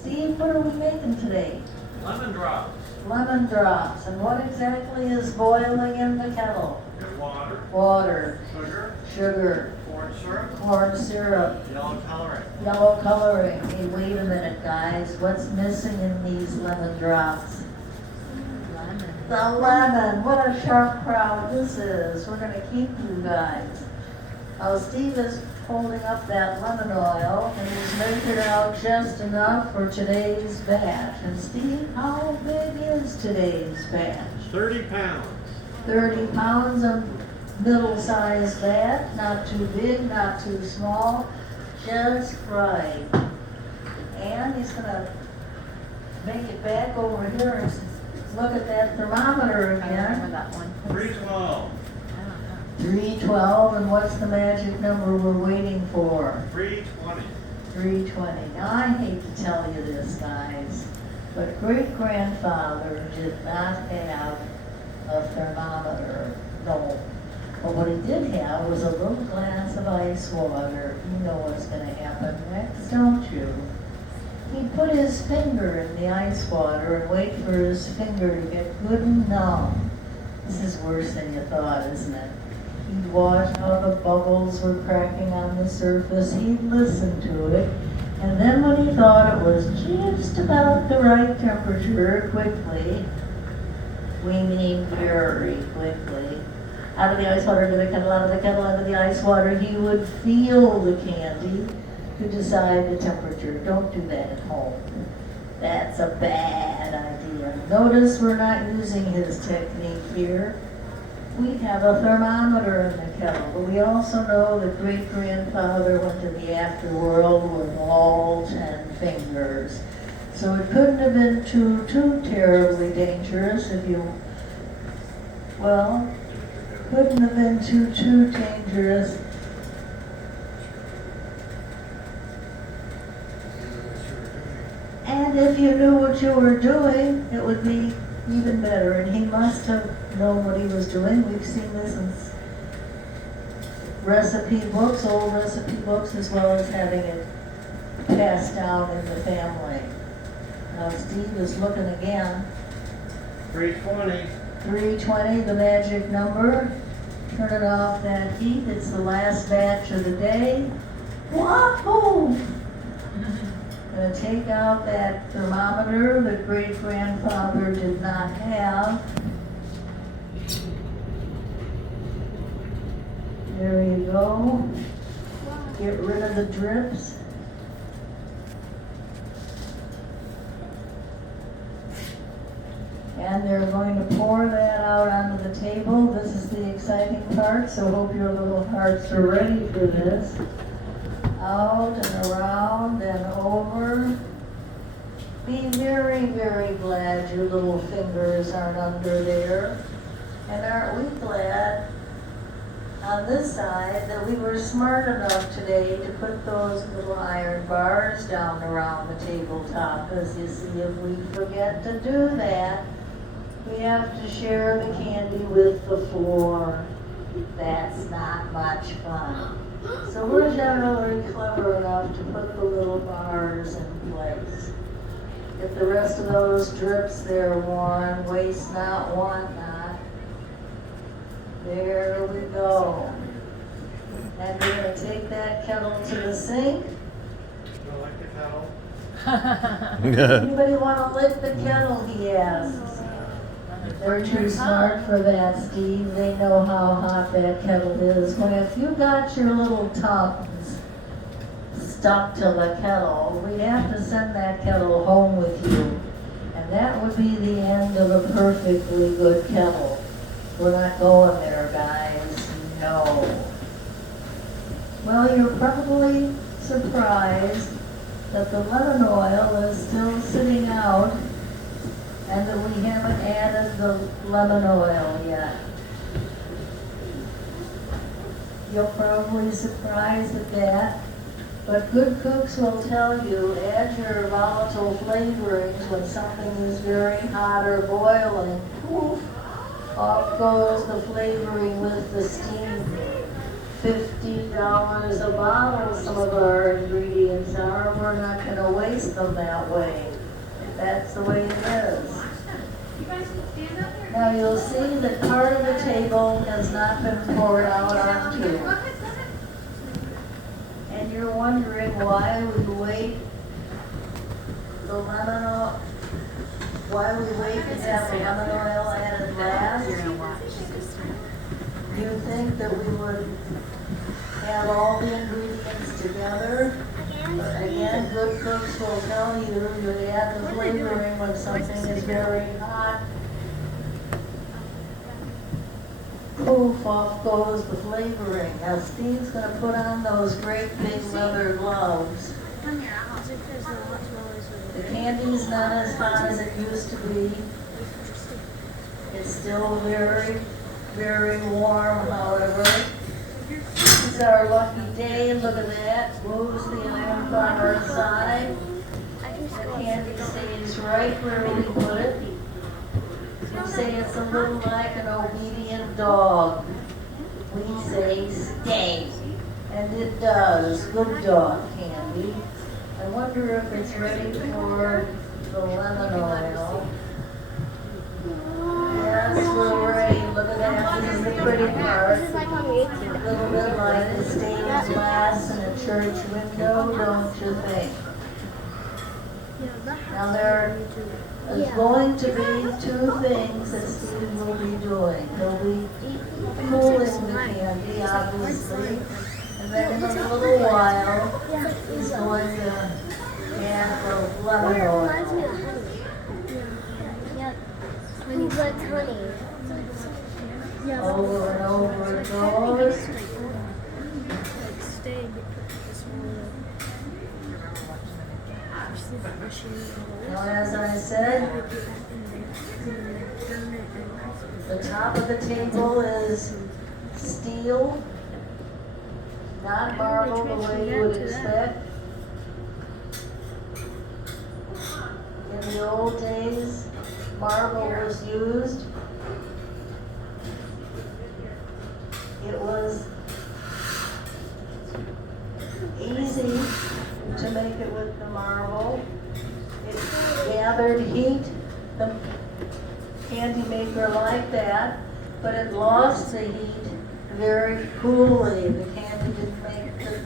Steve, what are we making today? Lemon drops. Lemon drops. And what exactly is boiling in the kettle? Your water. Water. Sugar. Sugar. Corn syrup. Corn syrup. Yellow coloring. Yellow coloring. Hey, wait a minute, guys. What's missing in these lemon drops? Lemon. The lemon. What a sharp crowd this is. We're going to keep you guys. Steve is holding up that lemon oil and he's measured out just enough for today's batch. And Steve, how big is today's batch? 30 pounds. 30 pounds of middle-sized batch. Not too big, not too small, just right. And he's going to make it back over here and look at that thermometer I remember again. that one. 312. 312, and what's the magic number we're waiting for? 320. 320. Now, I hate to tell you this, guys, but great-grandfather did not have a thermometer. No. But what he did have was a little glass of ice water. You know what's going to happen next, don't you? He'd put his finger in the ice water and wait for his finger to get good and numb. This is worse than you thought, isn't it? He'd watch how the bubbles were cracking on the surface. He'd listen to it. And then when he thought it was just about the right temperature, quickly, we mean very quickly, out of the ice water to the kettle, out of the kettle, out of the ice water, he would feel the candy to decide the temperature. Don't do that at home. That's a bad idea. Notice we're not using his technique here. We have a thermometer in the kettle, but we also know that great-grandfather went to the afterworld with all 10 fingers. So it couldn't have been too terribly dangerous if you, well, couldn't have been too dangerous. And if you knew what you were doing, it would be even better. And he must have known what he was doing. We've seen this in recipe books, old recipe books, as well as having it passed down in the family. Now Steve is looking again. 320. 320, the magic number. Turning off that heat. It's the last batch of the day. Wahoo! Going to take out that thermometer that great-grandfather did not have. There you go. Get rid of the drips. And they're going to pour that out onto the table. This is the exciting part, so hope your little hearts are ready for this. Out and around and over. Be very, very glad your little fingers aren't under there. And aren't we glad on this side that we were smart enough today to put those little iron bars down around the tabletop. Because you see, if we forget to do that, we have to share the candy with the floor. That's not much fun. So we're generally clever enough to put the little bars in place. Get the rest of those drips there warm, waste not, want not. There we go. And we're going to take that kettle to the sink. Do you like the kettle? Anybody want to lick the kettle, he asks. They're too smart for that, Steve. They know how hot that kettle is. When if you got your little tongues stuck to the kettle, we'd have to send that kettle home with you. And that would be the end of a perfectly good kettle. We're not going there, guys. No. Well, you're probably surprised that the lemon oil is still sitting out and that we haven't added the lemon oil yet. You're probably surprised at that, but good cooks will tell you, add your volatile flavorings when something is very hot or boiling. Poof, off goes the flavoring with the steam. $50 a bottle, some of our ingredients are. We're not gonna waste them that way. That's the way it is. Now you'll see that part of the table has not been poured out onto. And you're wondering why we wait the lemon oil, why we wait to have the lemon oil added last. You think that we would have all the ingredients together? But again, good cooks will tell you you add the flavoring when something is very hot. Poof, off goes the flavoring. Now Steve's gonna put on those great big leather gloves. The candy's not as hot as it used to be. It's still very, very warm, however. This is our lucky day. Look at that. Moves the iron on our side. The candy stays right where we put it. We say it's a little like an obedient dog. We say stay. And it does. Good dog candy. I wonder if it's ready for the lemon oil. Yes, we're ready. Look at that. This is the pretty part. A little bit like the stained glass in a church window, don't you think? Now there is going to be two things that Steve will be doing. He'll be cooling the candy, obviously, and then in a little while, he's going to add the lemon oil. Honey, what's honey? Over and over it goes. Now, as I said, the top of the table is steel, not marble the way you would expect. In the old days, marble was used. It was easy to make it with the marble. It gathered heat. The candy maker liked that, but it lost the heat very coolly. The candy didn't make it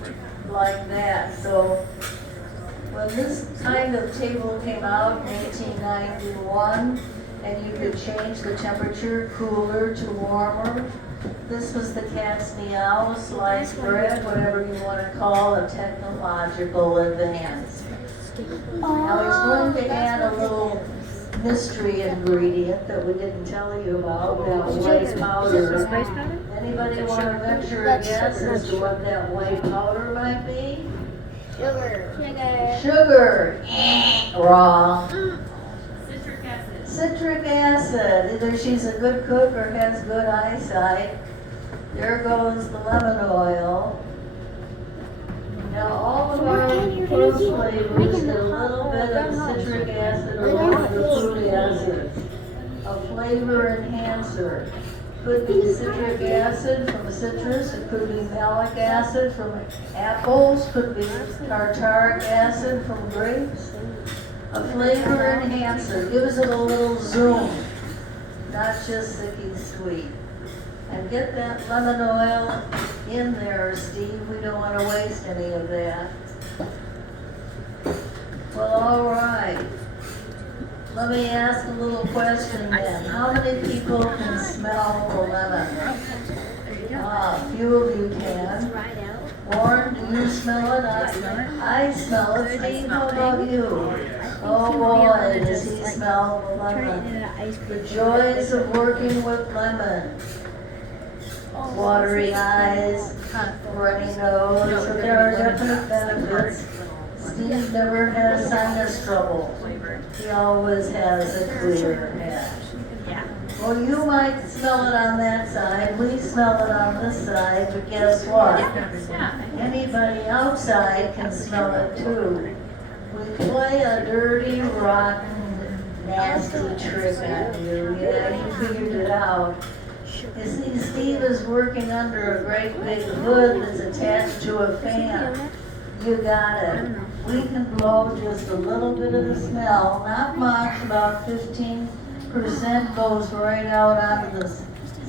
like that. So when this kind of table came out in 1891, and you could change the temperature cooler to warmer, this was the cat's meow, sliced bread, whatever you want to call a technological advance. Now he's going to add a little mystery ingredient that we didn't tell you about, that white powder. Anybody want to venture a guess as to what that white powder might be? Sugar. Sugar. Wrong. Citric acid. Either she's a good cook or has good eyesight. There goes the lemon oil. Now all of our fruit flavors get a little bit of citric acid along with the fruit acids. A flavor enhancer. Could be citric acid from citrus, it could be malic acid from apples, could be tartaric acid from grapes. A flavor enhancer gives it a little zoom, not just sicky sweet. And get that lemon oil in there, Steve. We don't want to waste any of that. Well, all right. Let me ask a little question then. How many people can smell the lemon? Few of you can. Warren, do you smell it? I smell it. Steve, how about you? Oh boy, does he smell the lemon. The joys of working with lemon. Watery eyes, runny nose, so there are definite benefits. Steve never has sinus trouble. He always has a clear head. Well, you might smell it on that side, we smell it on this side, but guess what? Anybody outside can smell it too. We play a dirty, rotten, nasty trick on you. Yeah, you figured it out. You see, Steve is working under a great big hood that's attached to a fan. You got it. We can blow just a little bit of the smell, not much, about 15% goes right out onto the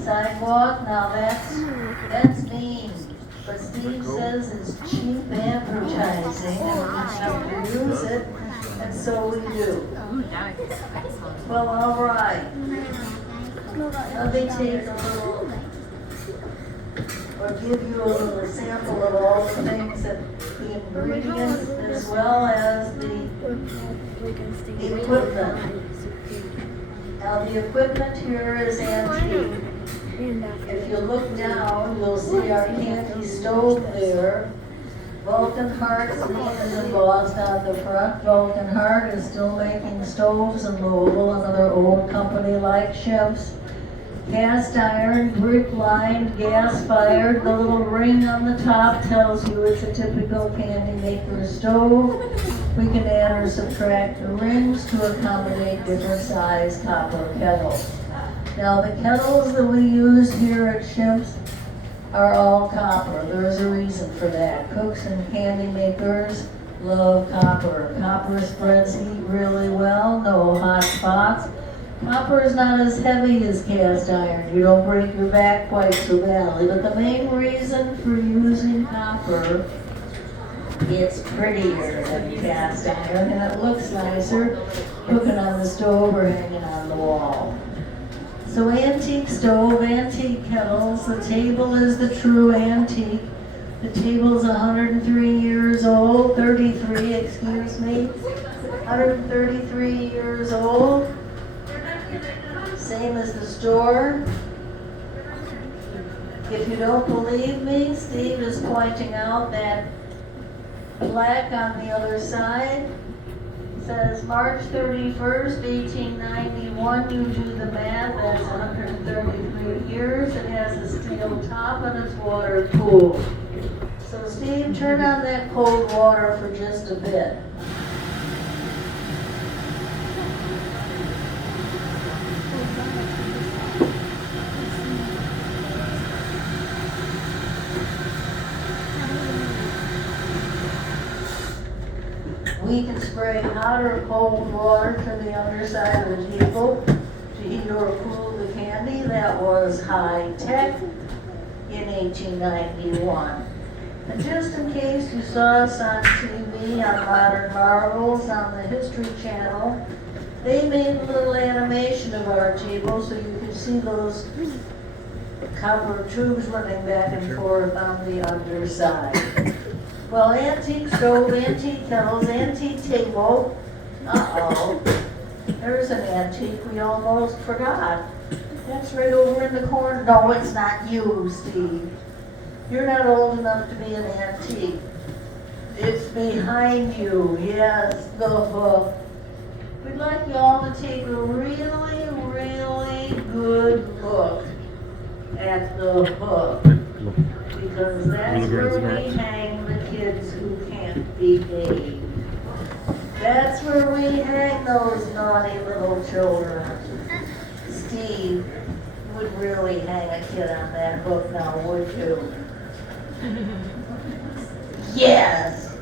sidewalk. Now that's mean. But Steve says it's cheap advertising and we have to use it, and so we do. Well, all right. Let me take a little, or give you a little sample of all the things that the ingredients as well as the equipment. Now the equipment here is antique. If you look down, you'll see our candy stove there. Vulcan Hart's name is embossed on the front. Vulcan Hart is still making stoves in Louisville, another old company like Schimpff's. Cast iron, brick lined, gas fired. The little ring on the top tells you it's a typical candy maker stove. We can add or subtract the rings to accommodate different size copper kettles. Now the kettles that we use here at Schimpff's are all copper. There's a reason for that. Cooks and candy makers love copper. Copper spreads heat really well, no hot spots. Copper is not as heavy as cast iron. You don't break your back quite so badly. But the main reason for using copper, it's prettier than cast iron and it looks nicer cooking on the stove or hanging on the wall. So antique stove, antique kettles, the table is the true antique. The table's 103 years old, 33, excuse me, 133 years old. Same as the store. If you don't believe me, Steve is pointing out that black on the other side says March 31st, 1891. You do the math, that's 133 years. It has a steel top and it's water cooled. So Steve, turn on that cold water for just a bit. We can spray hot or cold water to the underside of the table to heat or cool the candy. That was high tech in 1891. And just in case you saw us on TV on Modern Marvels on the History Channel, they made a little animation of our table so you can see those copper tubes running back and forth on the underside. Well, antique stove, antique kettles, antique table. Uh-oh. There's an antique we almost forgot. That's right over in the corner. No, it's not you, Steve. You're not old enough to be an antique. It's behind you. Yes, the hook. We'd like you all to take a really, really good look at the hook. Because that's where we hang the kids who can't behave. That's where we hang those naughty little children. Steve, you would really hang a kid on that hook now, would you? Yes!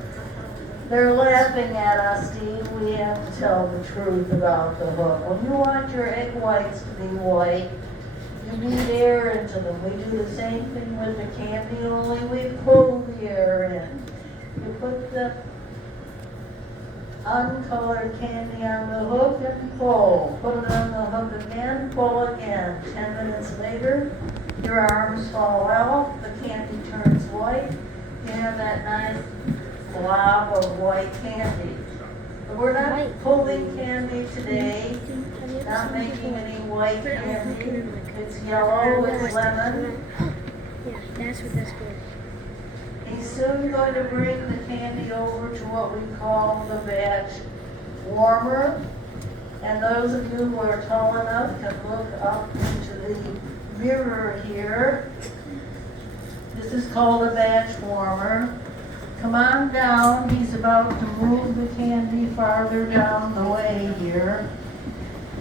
They're laughing at us, Steve. We have to tell the truth about the hook. When you want your egg whites to be white, you breathe air into them. We do the same thing with the candy, only we pull the air in. You put the uncolored candy on the hook and pull. Put it on the hook again, pull again. 10 minutes later, your arms fall out, the candy turns white. You have that nice blob of white candy. But we're not pulling candy today, not making any white candy. It's yellow, it's lemon. Yeah, that's what that's for. He's soon going to bring the candy over to what we call the batch warmer. And those of you who are tall enough can look up into the mirror here. This is called a batch warmer. Come on down. He's about to move the candy farther down the way here.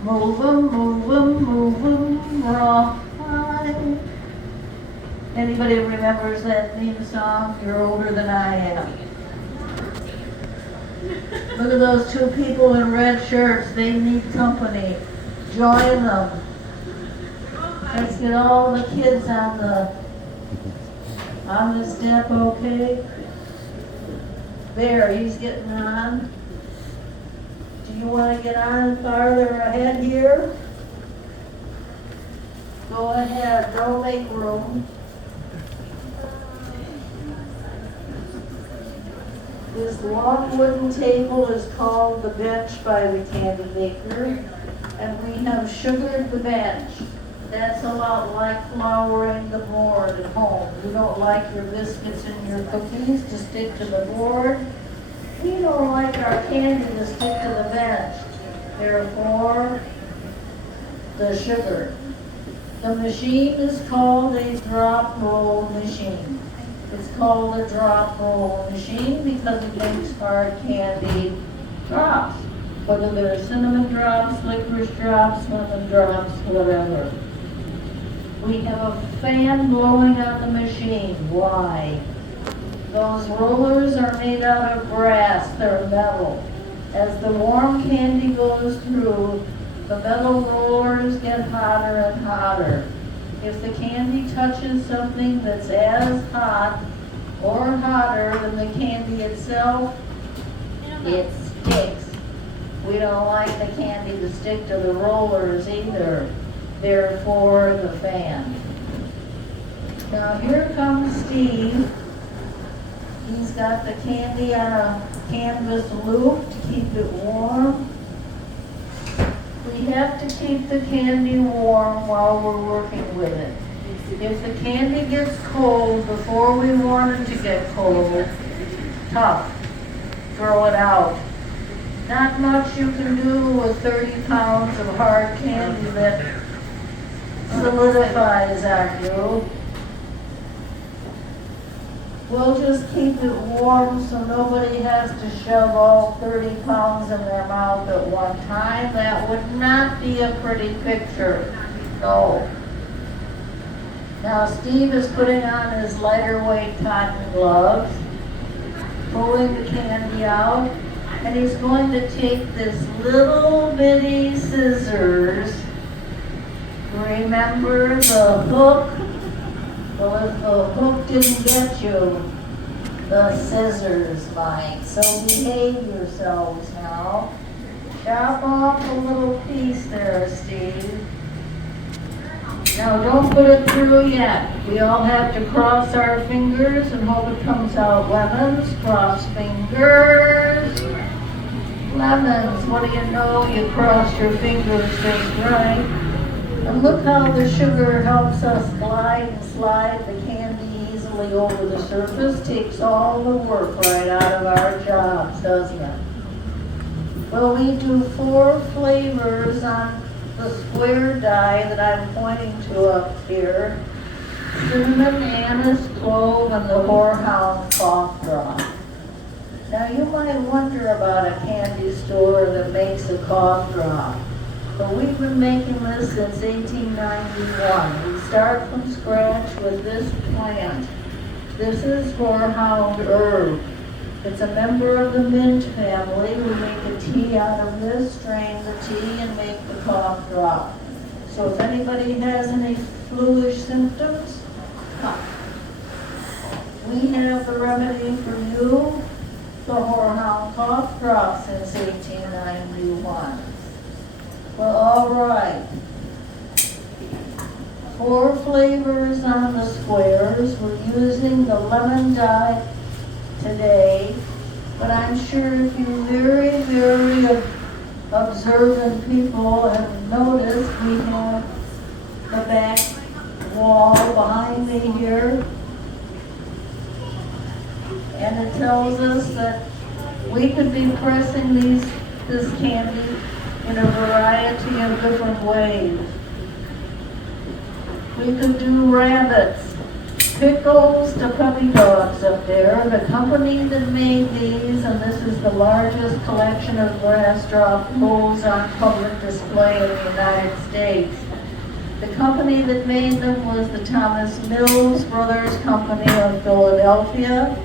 Move 'em, move 'em, move 'em, rawhide. Anybody remembers that theme song? You're older than I am. Look at those two people in red shirts. They need company. Join them. Let's get all the kids on the step, okay? There, he's getting on. Do you want to get on farther ahead here? Go ahead, don't make room. This long wooden table is called the bench by the candy maker, and we have sugared the bench. That's a lot like flouring the board at home. You don't like your biscuits and your cookies to stick to the board. We don't like our candy to stick to the bench. Therefore, the sugar. The machine is called a drop roll machine. It's called a drop roll machine because it makes hard candy drops. Whether they're cinnamon drops, licorice drops, lemon drops, whatever. We have a fan blowing on the machine. Why? Those rollers are made out of brass. They're metal. As the warm candy goes through, the metal rollers get hotter and hotter. If the candy touches something that's as hot or hotter than the candy itself, it sticks. We don't like the candy to stick to the rollers either. Therefore, the fan. Now here comes Steve. He's got the candy on a canvas loop to keep it warm. We have to keep the candy warm while we're working with it. If the candy gets cold before we want it to get cold, tough, throw it out. Not much you can do with 30 pounds of hard candy that solidifies on you. We'll just keep it warm so nobody has to shove all 30 pounds in their mouth at one time. That would not be a pretty picture. No. Now Steve is putting on his lighter weight cotton gloves, pulling the candy out, and he's going to take this little bitty scissors. Remember the hook? Well, if the hook didn't get you, the scissors might. So behave yourselves now. Chop off a little piece there, Steve. Now don't put it through yet. We all have to cross our fingers and hope it comes out. Lemons, cross fingers. Lemons, what do you know? You crossed your fingers just right. And look how the sugar helps us glide and slide the candy easily over the surface. Takes all the work right out of our jobs, doesn't it? Well, we do 4 flavors on the square die that I'm pointing to up here. Cinnamon, anise, clove, and the horehound cough drop. Now you might wonder about a candy store that makes a cough drop. But we've been making this since 1891. We start from scratch with this plant. This is horehound herb. It's a member of the mint family. We make a tea out of this, strain the tea, and make the cough drop. So if anybody has any fluish symptoms, we have the remedy for you, the horehound cough drop, since 1891. Well, all right. 4 flavors on the squares. We're using the lemon dye today, but I'm sure if you very, very observant people have noticed, we have the back wall behind me here, and it tells us that we could be pressing this candy in a variety of different ways. We could do rabbits, pickles to puppy dogs up there. The company that made these, and this is the largest collection of glass drop bowls on public display in the United States. The company that made them was the Thomas Mills Brothers Company of Philadelphia.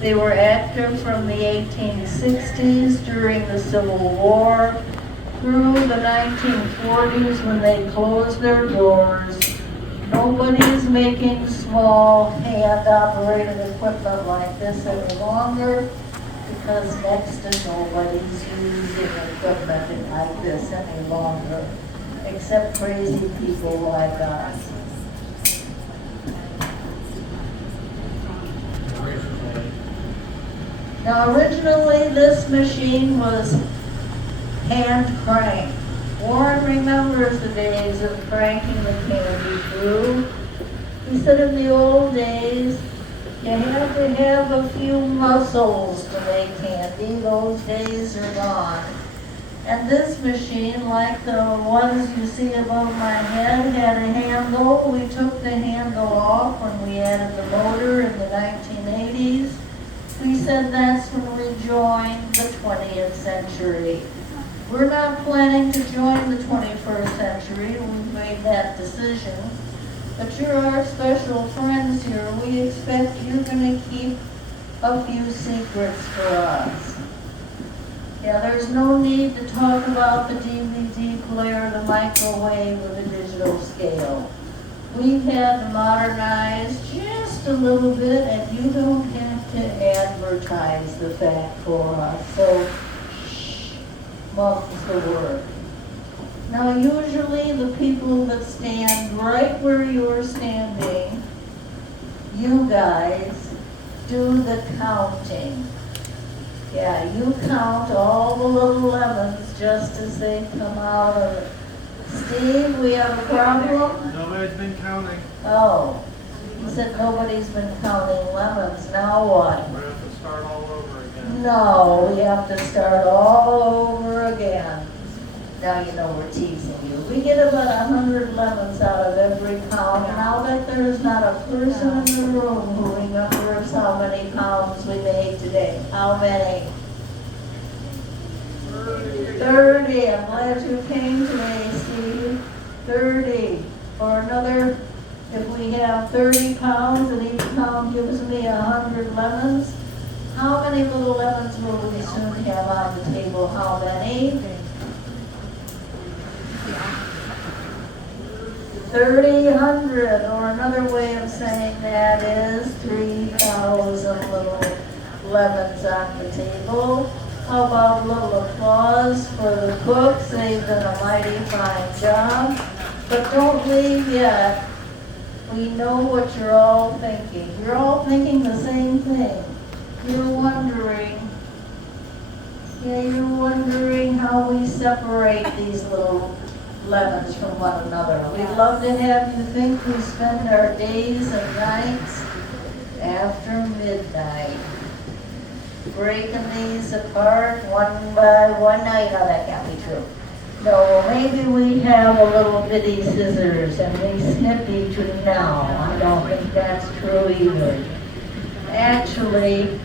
They were active from the 1860s during the Civil War through the 1940s when they closed their doors. Nobody's making small hand-operated equipment like this any longer because next to nobody's using equipment like this any longer, except crazy people like us. Now originally this machine was hand cranked. Warren remembers the days of cranking the candy through. He said in the old days, you had to have a few muscles to make candy. Those days are gone. And this machine, like the ones you see above my head, had a handle. We took the handle off when we added the motor in the 1980s. We said that's when we joined the 20th century. We're not planning to join the 21st century. We've made that decision. But you're our special friends here. We expect you're going to keep a few secrets for us. Yeah, there's no need to talk about the DVD player, the microwave, or the digital scale. We've had to modernize just a little bit, and you don't have to advertise the fact for us. So, shh, muffs the word. Now, usually the people that stand right where you're standing, you guys, do the counting. Yeah, you count all the little lemons just as they come out of it. Steve, we have a problem? Nobody's been counting. Oh, you said nobody's been counting lemons. Now what? We're gonna have to start all over again. No, we have to start all over again. Now you know we're teasing you. We get about 100 lemons out of every pound, and I'll bet there's not a person in the room who remembers how many pounds we made today. How many? 30. I'm glad you came today, Steve. 30. Or another, if we have 30 pounds and each pound gives me 100 lemons, how many little lemons will we soon have on the table? How many? 3,000, or another way of saying that is 3,000 little lemons on the table. How about a little applause for the cooks? They've done a mighty fine job. But don't leave yet. We know what you're all thinking. You're all thinking the same thing. You're wondering how we separate these little lemons from one another. We'd love to have you think we spend our days and nights after midnight breaking these apart one by one. No, you know that can't be true. No, maybe we have a little bitty scissors and we snip each one now. I don't think that's true either. Actually,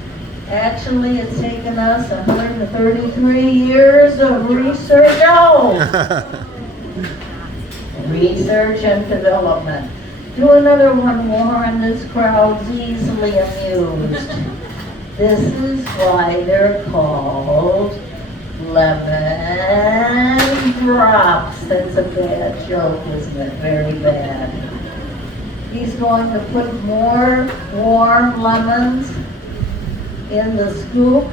it's taken us 133 years of research. No! Research and development. Do another one, Warren. This crowd's easily amused. This is why they're called lemon drops. That's a bad joke, isn't it? Very bad. He's going to put more warm lemons in the scoop.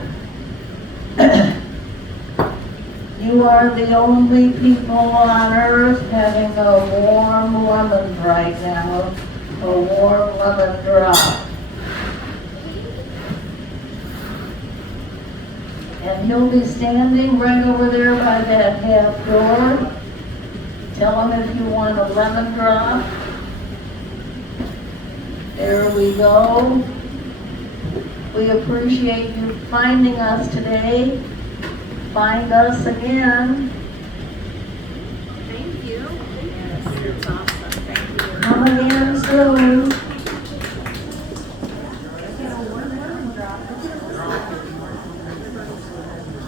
You are the only people on earth having a warm lemon right now, a warm lemon drop. And he'll be standing right over there by that half door. Tell him if you want a lemon drop. There we go. We appreciate you finding us today. Find us again. Thank you. Yes, that's awesome. Thank you. Come again soon.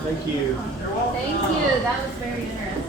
Thank you. Thank you. That was very interesting.